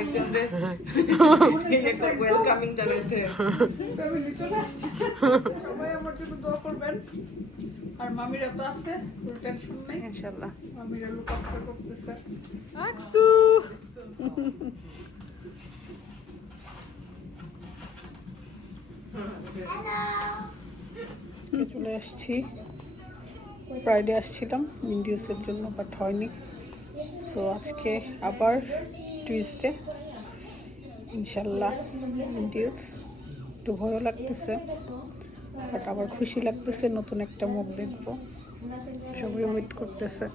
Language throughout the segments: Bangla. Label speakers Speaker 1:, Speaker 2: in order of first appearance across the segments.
Speaker 1: আরেকজন রে ওয়েলকামিং জানাইতে। ফ্যামিলি চলে
Speaker 2: আসছে। সবাই আমার জন্য দোয়া করবেন। আর মামিরা তো আছে কোনো টেনশন নেই। ইনশাআল্লাহ মামিরা লুক আফটার করতেছে।
Speaker 3: আকসু। চলে আসছি। ফ্রাইডে আসছিলাম ইন্ডিউসের জন্য বাট হয়নি। সো আজকে আবার টুইসডে ইনশাল্লাহ ইন্ডিউস একটু ভয়ও লাগতেছে বাট আবার খুশি লাগতেছে, নতুন একটা মুখ দেখব। সবাই ওয়েট করতেছে।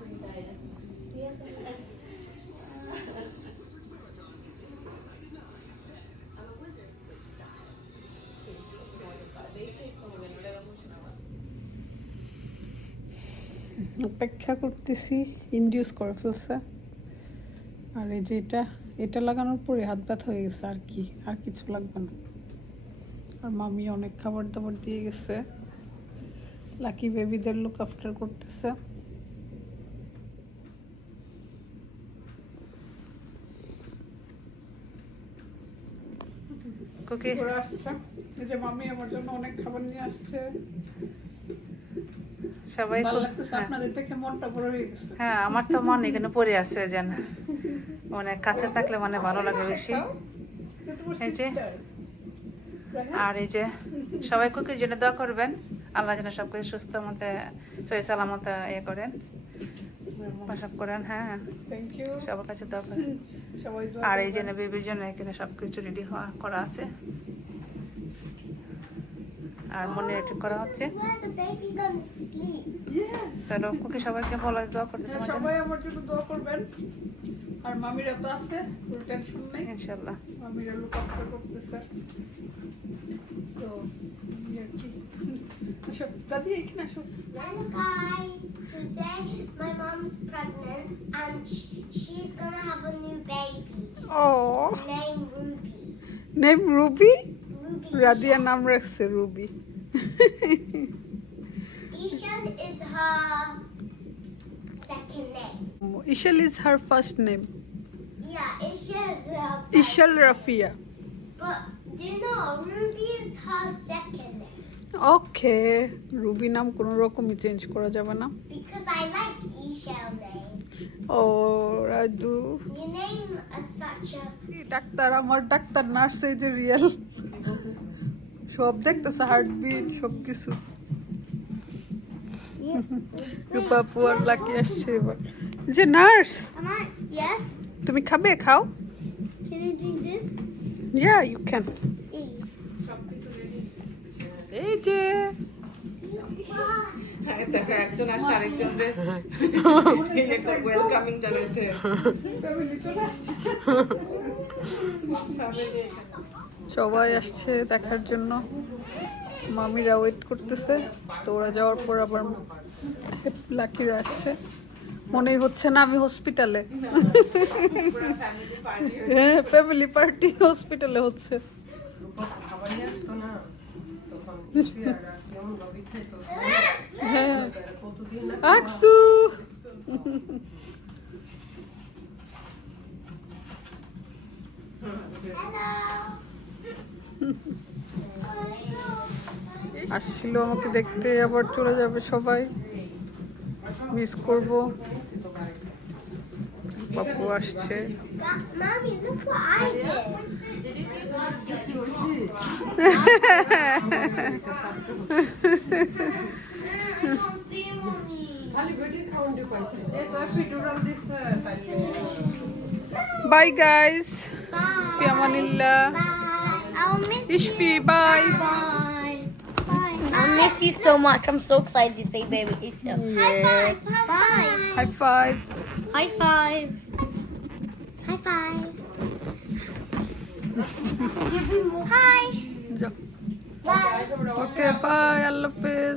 Speaker 3: অপেক্ষা করতেছি ইন্ডিউস করে ফেলছে। আর এই যে এটা লাগানোর পরে হাত ব্যথা হয়ে গেছে আর কি আর কিছু লাগবে না। আর মামি অনেক খাবার দাবার দিয়ে গেছে। লাকি বেবিদের লুক আফটার করতেছে।
Speaker 2: করে আসছে? এই যে মামি আমার জন্য অনেক খাবার নিয়ে আসছে। সবাই হ্যাঁ। আপনাদের দেখে মনটা বড় হয়ে গেছে।
Speaker 4: হ্যাঁ আমার তো মন এখানে পড়ে আছে যেন। মানে কাছে থাকলে মানে ভালো লাগে বেশি।
Speaker 2: এটা এই যে।
Speaker 4: আর এই যে সবাই কুকির জন্য দোয়া করবেন। আল্লাহ যেন সব কিছু সুস্থ মতে সহি সালামতে ইয়ে করেন। সব করেন হ্যাঁ। সবার কাছে দোয়া করেন। আর এই জন্য বেবির জন্য এখানে সবকিছু রেডি হওয়া করা আছে। আর মনে ঠিক করা হচ্ছে। চলো কুকি সবাইকে বলো দোয়া করতে তোমার
Speaker 2: সবাই আমার জন্য দোয়া করবেন। আর মামিরা তো আছে কোনো টেনশন নেই। ইনশাল্লাহ। মামিরা লুক আফটার করতেছে। সো আসো দাদি এখানে আসো।
Speaker 5: Hello guys, today my mom's pregnant and sh- she's gonna have a new baby ও named Ruby.
Speaker 3: Name Ruby Ruby. Radia নাম রাখছে Ruby
Speaker 5: Isha is her second name.
Speaker 3: Ishal is her first name
Speaker 5: Yeah, Isha is her. Ishal Rafia But do you know Ruby is her second name?
Speaker 3: Okay Ruby নাম কোনো রকমই চেঞ্জ করা যাবে না
Speaker 5: Because I like Isha's name. ও Your name is such a.
Speaker 3: এই ডাক্তার আমার ডাক্তার নার্স এই যে রিয়েল সব দেখতেছে হার্টবিট সব কিছু রূপা পুয়ার লাকি আসছে এবার। যে নার্স. তুমি খাবে? খাও? Yeah you can. এই যে।
Speaker 1: একজন আসছে আরেকজন রে। ওয়েলকামিং জানাইতে।
Speaker 3: সবাই আসছে দেখার জন্য। মামিরা ওয়েট করতেছে, তো ওরা যাওয়ার পর আবার লাকিরা আসছে। মনেই হচ্ছে না আমি হসপিটালে হ্যাঁ ফ্যামিলি পার্টি হসপিটালে হচ্ছে। হ্যাঁ আসছিল আমাকে দেখতে আবার চলে যাবে সবাই। মিস করব। বাপু আসছে। বাই গাইজ ফিয়ামানিল্লা ইস্পি bye
Speaker 6: I miss you so much. I'm so excited to say baby Keisha.
Speaker 7: Yeah. High five.
Speaker 6: High
Speaker 3: High five.
Speaker 6: High five.
Speaker 7: High five. Hi. Yeah.
Speaker 3: Bye. Okay, bye. I love you.